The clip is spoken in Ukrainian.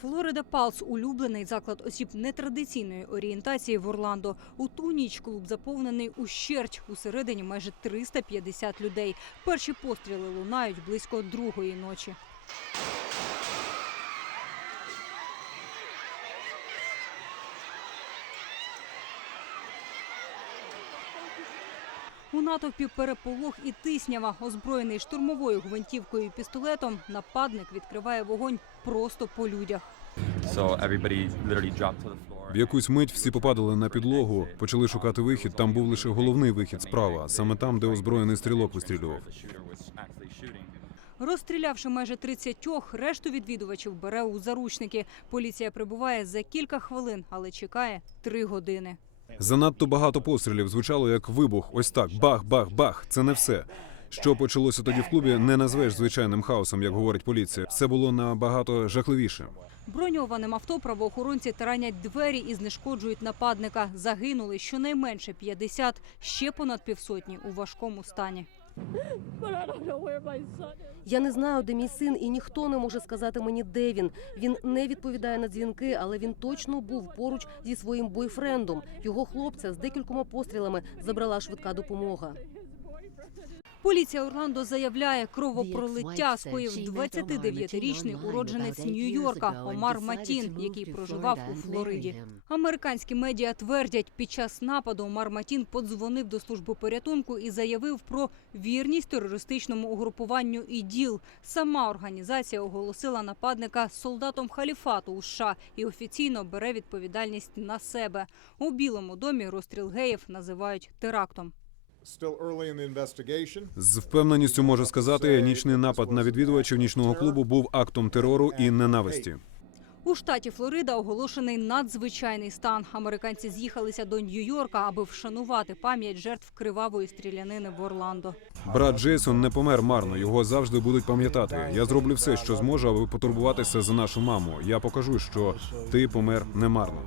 Флорида Палс – улюблений заклад осіб нетрадиційної орієнтації в Орландо. У ту ніч клуб заповнений ущерть. Усередині майже 350 людей. Перші постріли лунають близько другої ночі. У натовпі переполох і тиснява. Озброєний штурмовою гвинтівкою і пістолетом, нападник відкриває вогонь просто по людях. В якусь мить всі попадали на підлогу, почали шукати вихід. Там був лише головний вихід справа, саме там, де озброєний стрілок вистрілював. Розстрілявши майже 30, решту відвідувачів бере у заручники. Поліція прибуває за кілька хвилин, але чекає три години. Занадто багато пострілів звучало як вибух. Ось так бах, бах, бах. Це не все. Що почалося тоді в клубі, не назвеш звичайним хаосом, як говорить поліція. Все було набагато жахливіше. Броньованим авто правоохоронці таранять двері і знешкоджують нападника. Загинули щонайменше 50, ще понад півсотні у важкому стані. Я не знаю, де мій син, і ніхто не може сказати мені, де він. Він не відповідає на дзвінки, але він точно був поруч зі своїм бойфрендом. Його хлопця з декількома пострілами забрала швидка допомога. Поліція Орландо заявляє, кровопролиття скоїв 29-річний уродженець Нью-Йорка Омар Матін, який проживав у Флориді. Американські медіа твердять, під час нападу Омар Матін подзвонив до служби порятунку і заявив про вірність терористичному угрупуванню ІДІЛ. Сама організація оголосила нападника солдатом халіфату у США і офіційно бере відповідальність на себе. У Білому домі розстріл геїв називають терактом. Still early in. З впевненістю можу сказати, нічний напад на відвідувачів нічного клубу був актом терору і ненависті. У штаті Флорида оголошений надзвичайний стан. Американці з'їхалися до Нью-Йорка, аби вшанувати пам'ять жертв кривавої стрілянини в Орландо. Брат Джейсон не помер марно. Його завжди будуть пам'ятати. Я зроблю все, що зможу, аби потурбуватися за нашу маму. Я покажу, що ти помер не марно.